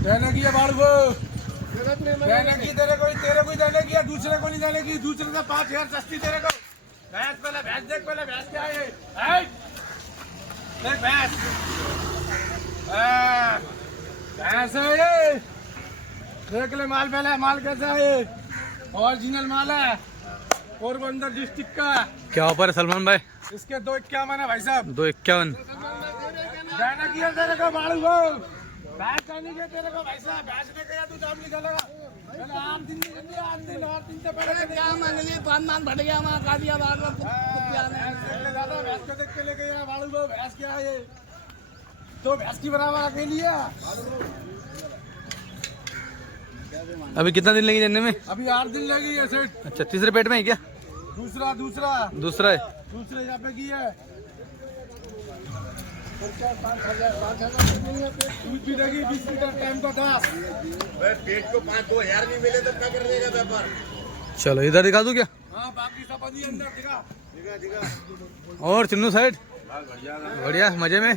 देने की है बाड़ू को देने की तेरे को तेरे को देने की है दूसरे को नहीं देने की दूसरे से पाँच हज़ार सस्ती तेरे को। भैंस पहले भैंस देख पहले भैंस क्या है? देख भैंस। भैंस है ये। देख ले माल पहले माल कैसा है ओरिजिनल माल है। पोरबंदर डिस्ट्रिक्ट का। क्या ऑफ़र है सलमान भाई? इसके दो इक्यावन है भाई साहब। दो इक्यावन। जाना किया तेरे को बैच के तेरे को भाई साहब बैच ने कहा तू जाम निकालेगा चलो आठ दिन आठ दिन और दिन से पहले क्या मंगली पान मान फट गया वहाँ बाग में भैंस भैंस को देख के लेके गया बाड़ू को भैंस क्या है ये? तो भैंस की बराबर अकेली है अभी कितना दिन लेंगे जानने में? अभी आठ दिन लगी है सेठ। अच्छा तीसरे पेट में है क्या? दूसरा दूसरा। दूसरा है। दूसरे यहाँ पे की है दूध भी देगी बीस लीटर टाइम का था पेट को पाँच दो हज़ार नहीं मिले तो क्या कर देगा व्यापार? चलो इधर दिखा दूँ क्या? हाँ बाकी सब अंदर दिखा। और चिन्नू साइड? बढ़िया मज़े में?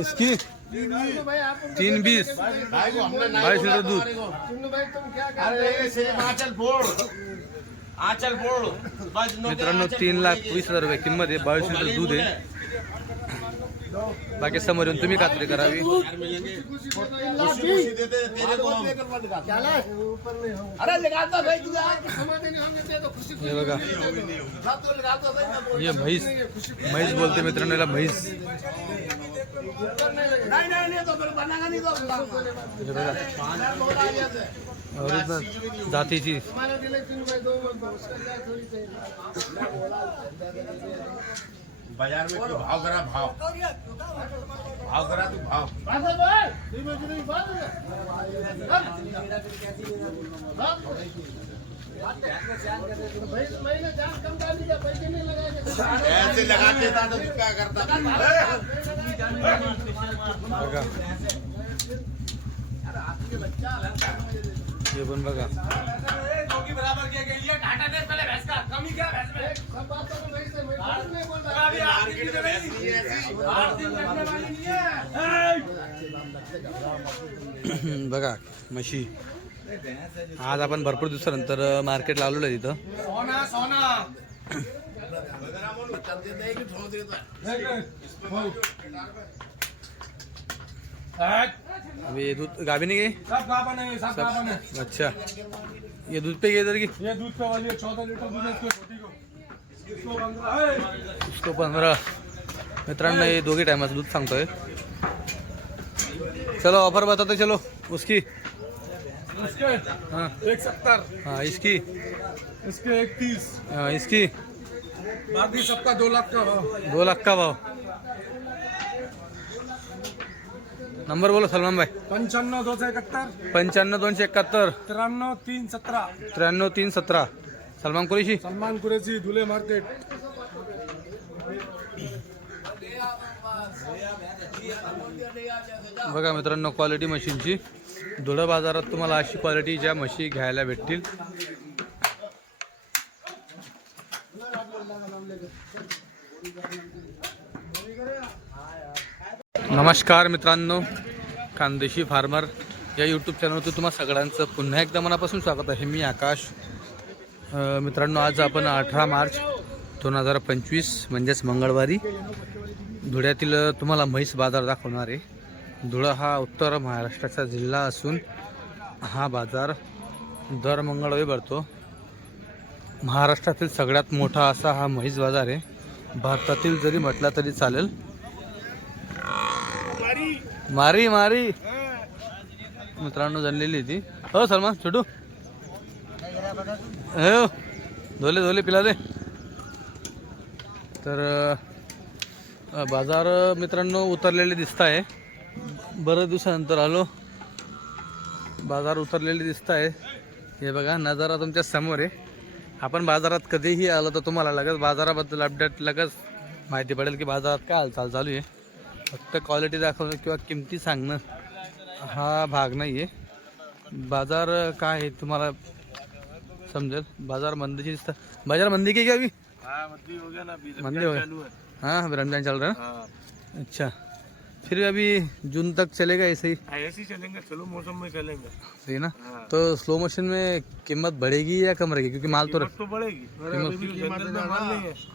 इसकी? तीन बीस। बाईस लीटर दूध। मित्रांनो तीन लाख वीस हजार रुपये किंमत आहे बावीस लिटर दूध आहे. बाकी समोर येऊन तुम्ही खात्री करावी. हे बघा. हे म्हैस म्हैस बोलते मित्रांनो याला म्हैस. नहीं नहीं नहीं तो फिर बनागा नहीं तो हे बघा बहुत आ गया थे ओरिजिनल जातीची हमारे दिले तीन भाई दो उसका क्या थोड़ी सी। बाजार में क्यों भाव करा भाव। भाव करा तू भाव। बात है भाई तीन बजे नहीं बात है भाई मैंने जान कम डाल दिया पैसे नहीं लगाए ऐसे लगाते था तो तू क्या करता? बघा. हे पण बघा. बघा म्हशी. आज आपण भरपूर दिवसानंतर मार्केटला आलेलो आहे तिथं. सोना सोना. अभी ये दूध गाभी नहीं गई? गाभन है सब गाभन है अच्छा। ये दूध पे गई इधर की? ये दूध पे वाली चौदह लीटर दूध है इसको छोटी को। इसको पंद्रह मित्रांनो हे दोघी टायमाचं दूध सांगतोय. चलो ऑफर बताते चलो. उसकी. इसके हाँ. एक सत्तर। हाँ इसकी. इसके एक तीस। हाँ, इसकी. बाकी सबका दो लाख का भाव। दो लाख का भाव। नंबर बोलो सलमान भाई। सौ इकहत्तर पंच्याण्णव दोनशे एकाहत्तर। तिरानवे तीन सत्रह। त्र्याण्णव तीन सतरा सलमान कुरेशी? सलमान कुरेशी धुले मार्केट। बघा मित्रांनो क्वालिटी मशीनची धुळं बाजारात तुम्हाला अशी क्वालिटीच्या म्हशी घ्यायला भेटतील. नमस्कार मित्रांनो खानदेशी फार्मर या यूट्यूब चॅनलवरती तुम्हा सगळ्यांचं पुन्हा एकदा मनापासून स्वागत आहे. मी आकाश. मित्रांनो आज आपण अठरा मार्च दोन हजार पंचवीस म्हणजेच मंगळवारी धुळ्यातील तुम्हाला म्हैस बाजार दाखवणार आहे. धुळा हा उत्तर महाराष्ट्राचा जिल्हा असून हा बाजार दर मंगळवारी भरतो. महाराष्ट्रातील सगळ्यात मोठा असा हा म्हैस बाजार आहे. भारतातील जरी म्हटला तरी चालेल मारी मारी. मित्रांनो जनलेली ती. हो सलमान छोटू. हो धोले धोले पिला दे. तर बाजार मित्रांनो उतरलेले दिसत आहे. बरं दिवसानंतर आलो. बाजार उतरलेले दिसत आहे. हे बघा नजारा तुमच्यासमोर आहे. आपण बाजारात कधीही आलो तर तुम्हाला लगेच बाजाराबद्दल अपडेट लगेच माहिती पडेल की बाजारात काय हालचाल चालू आहे. फक्त क्वालिटी दाखवणं किंवा किमती सांगणं हा भाग नाही आहे बाज़ार काय आहे तुम्हाला समजेल? बाज़ार मंदीची बाज़ार मंदी की क्या अभी हाँ मंदी हो गया हो गया. हाँ. अभी रमज़ान चल रहा है ना? अच्छा। फिर अभी जून तक चलेगा ऐसे ही? ऐसे ही चलेंगे. चलो मौसम में चलेंगे. सही ना? हाँ। तो स्लो मोशन में कीमत बढ़ेगी या कम रहेगी? क्योंकि माल तो तो बढ़ेगी.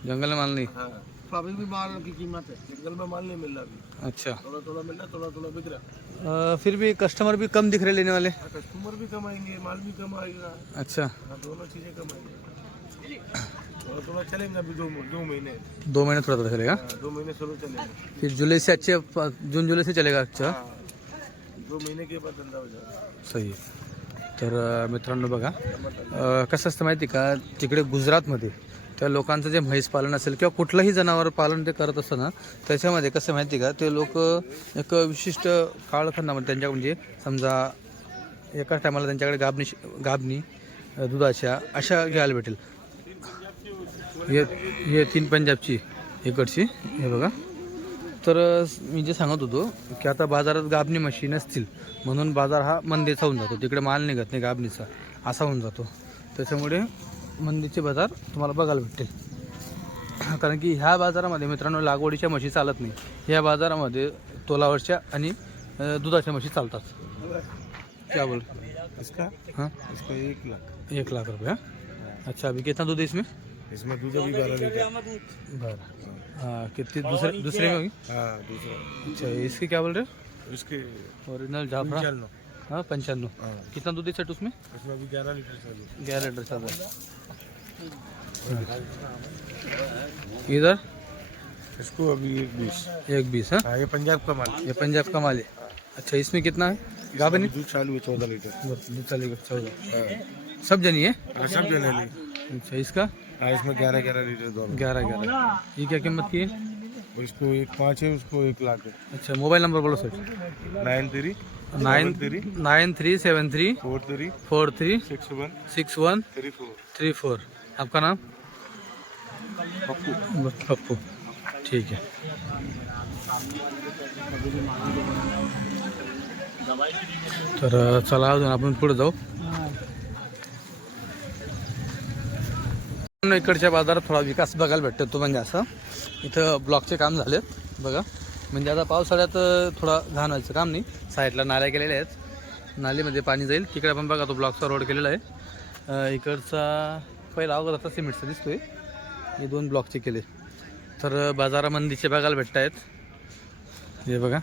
जंगल में माल नहीं है हाँ अभी भी माल की कीमत है। जंगल में माल नहीं मिल रहा अभी अच्छा। थोड़ा थोड़ा मिल रहा थोड़ा थोड़ा बिक रहा। फिर भी कस्टमर भी कम दिख रहे लेने वाले? हाँ, कस्टमर भी कम आएँगे माल भी कम आएगा। अच्छा। हाँ दोनों चीज़ें कम आएँगी। थोड़ा थोड़ा चलेंगे अभी दो दो महीने। दो महीने थोड़ा थोड़ा चलेगा? हाँ, दो महीने चलेंगे। फिर जुलाई से अच्छे जून जुलाई से चलेगा अच्छा? हाँ दो महीने के बाद धंधा हो जाएगा। सही आहे तर मित्रांनो बघा अ, कसं असतं माहिती का? तिकडे गुजरातमध्ये त्या लोकांचं जे म्हैस पालन असेल किंवा कुठलंही जनावर पालन ते करत असतं ना त्याच्यामध्ये कसं माहिती का ते लोक एक विशिष्ट काळखंडामध्ये त्यांच्या म्हणजे समजा एकाच टायमाला त्यांच्याकडे गाबणी गाबणी दुधाच्या अशा घ्यायला भेटेल. हे हे तीन पंजाबची इकडची हे बघा. तर मी जे सांगत होतो की आता बाजारात गाबणी म्हशी नसतील म्हणून बाजार हा मंदेचा होऊन जातो. तिकडे माल निघत नाही गाबणीचा असा होऊन जातो. त्याच्यामुळे मंदीचे बाजार तुम्हाला बघायला भेटतील. कारण की ह्या बाजारामध्ये मित्रांनो लागवडीच्या म्हशी चालत नाही. ह्या बाजारामध्ये तोलावरच्या आणि दुधाच्या म्हशी चालतात. क्या बोल इसका? हाँ? इसका एक लाख. एक लाख रुपये हाँ? अच्छा अभी कितना दूध है इसमें? इसमें दूध अभी ग्यारह लीटर बरं हाँ कितनी दूसरे दूसरे में होगी? हाँ दूसरा। अच्छा इसके क्या बोल रहे हो? इसके ओरिजिनल जाफरा। हाँ पंचानवे। हाँ। कितना दूध है सेट उसमें? इसमें अभी ग्यारह लीटर चालू ग्यारह लीटर चल रहा है। इधर? इसको अभी एक बीस। एक बीस हाँ? हाँ ये पंजाब का माल। ये पंजाब का माल है। अच्छा इसमें कितना है? गाबनी दूध चालू है चौदह लीटर। दूध चलेगा चौदह। सब जनी है? हाँ सब जने ली अच्छा इसका? हाँ इसमें ग्यारह ग्यारह लीटर दोनों ग्यारह ग्यारह। ये क्या कीमत की है? इसको एक पाँच है उसको एक लाख है। अच्छा मोबाइल नंबर बोलो sir. Nine three nine three nine three seven three four three four three six one six one three four three four आपका नाम? पप्पू। पप्पू। ठीक है। तर चला अजून आपण पुढे जाऊ. इकडच्या बाजारात थोडा विकास बघायला भेटतो तो म्हणजे असं. इथं ब्लॉकचे काम झाले बघा. म्हणजे आता पावसाळ्यात थोडा घाण व्हायचं काम नाही. साईडला नाल्या केलेल्या आहेत. नालीमध्ये पाणी जाईल. तिकडे पण बघा तो ब्लॉकचा रोड केलेला आहे. इकडचा पहिला अवघड आता सिमेंटचा दिसतोय. हे दोन ब्लॉकचे केले. तर बाजारामंदीचे बघायला भेटत आहेत हे बघा.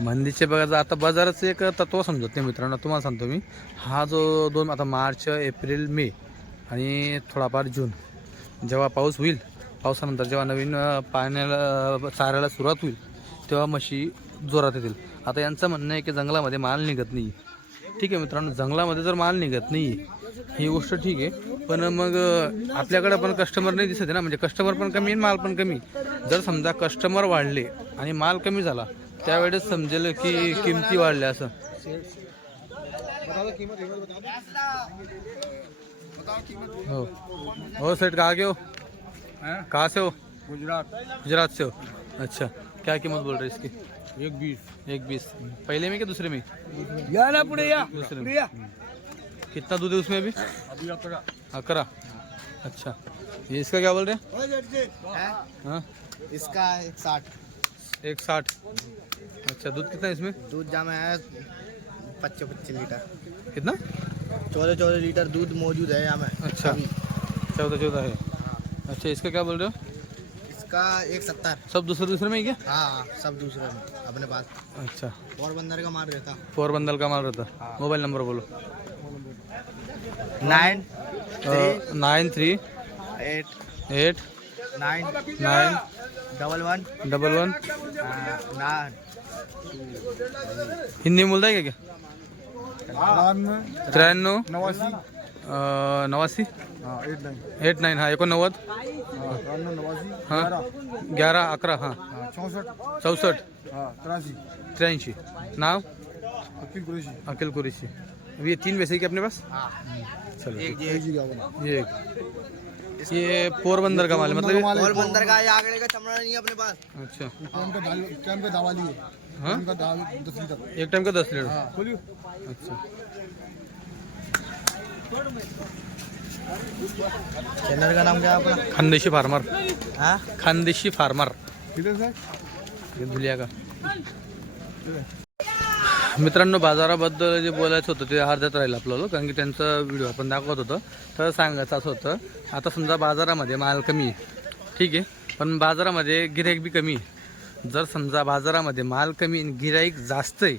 मंदीचे बघा आता बाजाराचं एक तत्व समजत नाही मित्रांनो. तुम्हाला सांगतो मी. हा जो दोन आता मार्च एप्रिल मे आणि थोडाफार जून. जेव्हा पाऊस होईल पावसानंतर जेव्हा नवीन पाण्याला अं, चारायला सुरुवात होईल तेव्हा म्हशी जोरात येतील. आता यांचं म्हणणं आहे की जंगलामध्ये माल निघत नाही. ठीक आहे मित्रांनो जंगलामध्ये जर माल निघत नाही ही गोष्ट ठीक आहे. पण मग आपल्याकडे पण कस्टमर नाही दिसत आहे ना. म्हणजे कस्टमर पण कमी आणि माल पण कमी. जर समजा कस्टमर वाढले आणि माल कमी झाला त्यावेळेस समजेल की किमती वाढल्या असं. हो. हो सेठ के हो? कहाँ से हो? गुजरात. गुजरात से हो. अच्छा. क्या कीमत बोल रहे इसकी? एक बीस। एक बीस। पहले में क्या दूसरे में? या ना पुढे या दूसरे में। कितना दूध है उसमें अभी? अभी अकरा। अकरा? अच्छा। ये इसका क्या बोल रहे हैं? हाँ? इसका एक साठ। एक साठ। अच्छा दूध कितना है इसमें? दूध जामा है पच्चीस पच्चीस लीटर। कितना? चौदह चौदह लीटर दूध मौजूद है यहाँ में। अच्छा। चौदह चौदह है। अच्छा इसका क्या बोल रहे हो? इसका एक सत्तर। सब दूसरे दूसरे में ही क्या? हाँ हाँ, सब दूसरे में अपने पास। अच्छा। और बंदर का मार रहता पोरबंदल का माल रहता मोबाइल नंबर बोलो। Nine nine three eight eight nine nine double one. Double one. Nine. Hindi में बोलता है क्या क्या? त्र्याण्णव नवासी। अं, नवासी? हाँ एट नाइन एट नाईन हा एकोणनव्वद? हाँ ग्यारह. अकरा हाँ. हाँ चौसठ. हाँ तिरासी त्र्याऐंशी. नाव? अकील कुरेशी. अकिल कुरेशी. अभी ये तीन वैसे ही अपने पास? चलो एक ये ये एक. ये पोरबंदर का माल है मतलब ये- और बंदर का ये आगले का चमड़ा नहीं है अपने पास। अच्छा। टाइम का दाल टाइम का दावा लिए हाँ? टाइम का दाल दस लीटर। एक टाइम का दस लीटर। हाँ खोलियो। अच्छा। चैनल का नाम क्या है अपना खानदेशी फार्मर. हाँ? खानदेशी फार्मर. किधर ये धुलिया का? मित्रांनो बाजाराबद्दल जे बोलायचं होतं ते अर्ध्यात राहिलं आपल्याला कारण की त्यांचा व्हिडिओ आपण दाखवत होतो. तर सांगायचं असं होतं आता समजा बाजारामध्ये माल कमी आहे. ठीक आहे? पण बाजारामध्ये गिऱ्हाईक बी कमी आहे. जर समजा बाजारामध्ये माल कमी गिऱ्हाईक जास्त आहे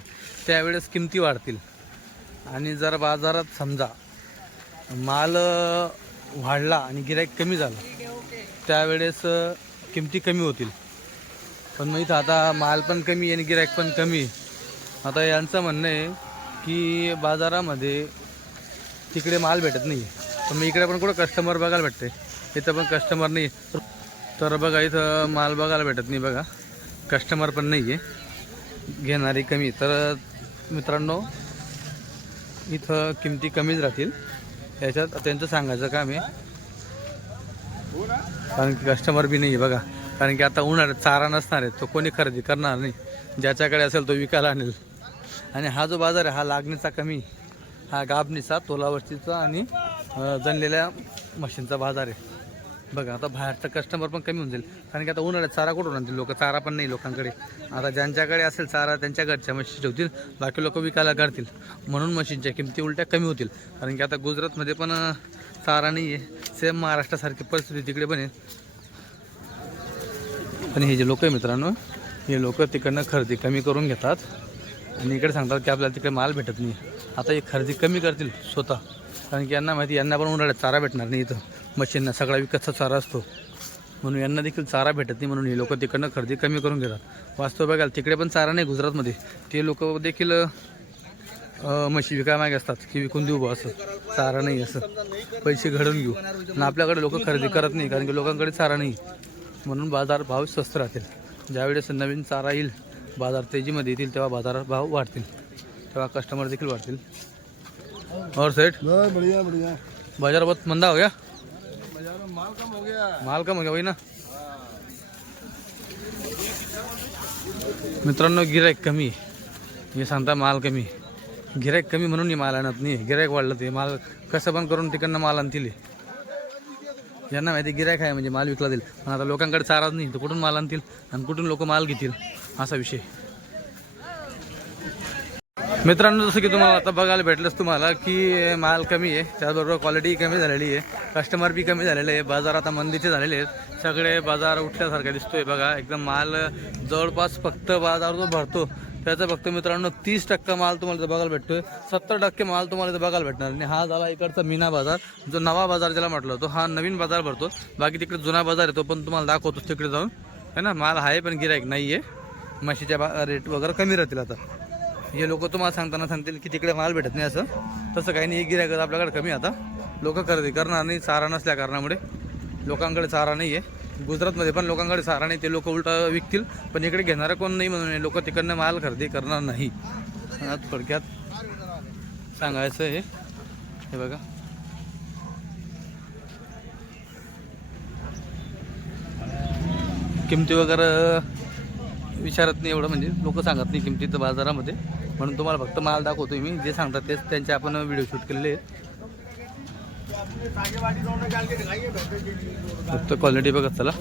त्यावेळेस किमती वाढतील. आणि जर बाजारात समजा माल वाढला आणि गिऱ्हाईक कमी झाला. त्यावेळेस किमती कमी होतील. पण मग इथं आता माल पण कमी आणि गिऱ्हाईक पण कमी. आहे. आता यांचं म्हणणं आहे की बाजारामध्ये तिकडे माल भेटत नाही पण मग इकडे पण कुठं कस्टमर बघायला भेटते इथं पण कस्टमर नाही तर बघा इथं माल बघायला भेटत नाही बघा. कस्टमर पण नाही आहे घेणारी कमी. तर मित्रांनो इथं किमती कमीच राहतील. याच्यात त्यांचं सांगायचं काम आहे. कारण की कस्टमर बी नाही आहे बघा. कारण की आता उन्हाळ्यात चारा नसणार आहे तो कोणी खरेदी करणार नाही. ज्याच्याकडे असेल तो विकायला आणेल. आणि हा जो बाजार आहे हा लागणीचा कमी हा गाबणीचा तोलावरतीचा आणि जणलेल्या जनलेल्या मशीनचा बाजार आहे. बघा आता बाहेरचा कस्टमर पण कमी होऊन जाईल. कारण की आता उन्हाळ्यात चारा कुठून आणतील लोक? चारा पण नाही लोकांकडे. आता ज्यांच्याकडे असेल चारा त्यांच्या घरच्या म्हशी ठेवतील बाकी लोक विकायला काढतील म्हणून म्हशींच्या किमती उलट्या कमी होतील. कारण की आता गुजरातमध्ये पण चारा नाही आहे सेम महाराष्ट्रासारखी परिस्थिती तिकडे पण आहे. पण हे जे लोक आहे मित्रांनो हे लोक तिकडनं खरेदी कमी करून घेतात. आणि इकडे सांगतात की आपल्याला तिकडे माल भेटत नाही. आता हे खरेदी कमी करतील स्वतः. कारण की यांना माहिती यांना पण उन्हाळ्यात चारा भेटणार नाही इथं. मशीनना सगळा विकतचा चारा असतो. म्हणून यांना देखील चारा भेटत नाही म्हणून हे लोक तिकडनं खरेदी कमी करून घेतात. वास्तव बघाल तिकडे पण चारा नाही गुजरातमध्ये. ते लोक देखील म्हशी विकाय मागे असतात की विकून देऊ बा असं. चारा नाही असं. पैसे घडून घेऊ. आणि आपल्याकडे लोक खरेदी करत नाही कारण की लोकांकडे चारा नाही. म्हणून बाजार भाव स्वस्त राहतील. ज्यावेळेस नवीन चारा येईल बाजार तेजीमध्ये येतील तेव्हा बाजार भाव वाढतील. तेव्हा कस्टमर देखील वाढतील. और सेठ? बढ़िया बढ़िया. बाजार बहुत मंदा हो गया माल कम हो गया। माल कम हो गया वही ना। मित्रांनो गिरायक कमी। हे सांगता माल कमी। गिरायक कमी म्हणून माल आणत नाही. गिरायक वाढलं ते माल कसं पण करून तिकडनं माल आणतील यांना माहिती गिरायक आहे म्हणजे माल विकला जाईल. पण आता लोकांकडे चाराच नाही तर कुठून माल आणतील? आणि कुठून लोक माल घेतील? असा विषय मित्रांनो जसं की तुम्हाला आता बघायला भेटलंच तुम्हाला की माल कमी आहे. त्याचबरोबर क्वालिटी कमी झालेली आहे. कस्टमर बी कमी झालेले आहे. बाजार आता मंदीचे झालेले आहेत. सगळे बाजार उठल्यासारखा दिसतोय बघा. एकदम माल जवळपास फक्त बाजार जो भरतो. त्याचा फक्त मित्रांनो तीस टक्का माल तुम्हाला इथं बघायला भेटतोय. सत्तर टक्के माल तुम्हाला इथं बघायला भेटणार आणि हा झाला इकडचा मीना बाजार. जो नवा बाजार ज्याला म्हटलं होतो हा नवीन बाजार भरतो. बाकी तिकडे जुना बाजार येतो पण तुम्हाला दाखवतो तिकडे जाऊन. है ना? माल आहे पण गिरायक नाही आहे म्हशीच्या बा रेट वगैरे कमी राहतील आता. हे लोक तुम्हाला सांगताना सांगतील की तिकडे माल भेटत नाही असं. तसं काही नाही गिरायक आपल्याकडे कमी आता. लोक खरेदी करणार नाही चारा नसल्या कारणामुळे. लोकांकडे चारा नाही आहे गुजरातमध्ये पण लोकांकडे चारा नाही ते लोक उलटा विकतील. पण इकडे घेणारं कोण नाही म्हणून लोक तिकडनं माल खरेदी करणार नाही. थोडक्यात सांगायचं हे. हे बघा. किमती वगैरे विचारत नाही एवढं म्हणजे. लोक सांगत नाही किमतीचं बाजारामध्ये. म्हणून तुम्हाला फक्त माल दाखवतोय मी. जे सांगतात तेच त्यांचे आपण व्हिडिओ शूट केलेले आहेत. फक्त क्वालिटी बघत चला.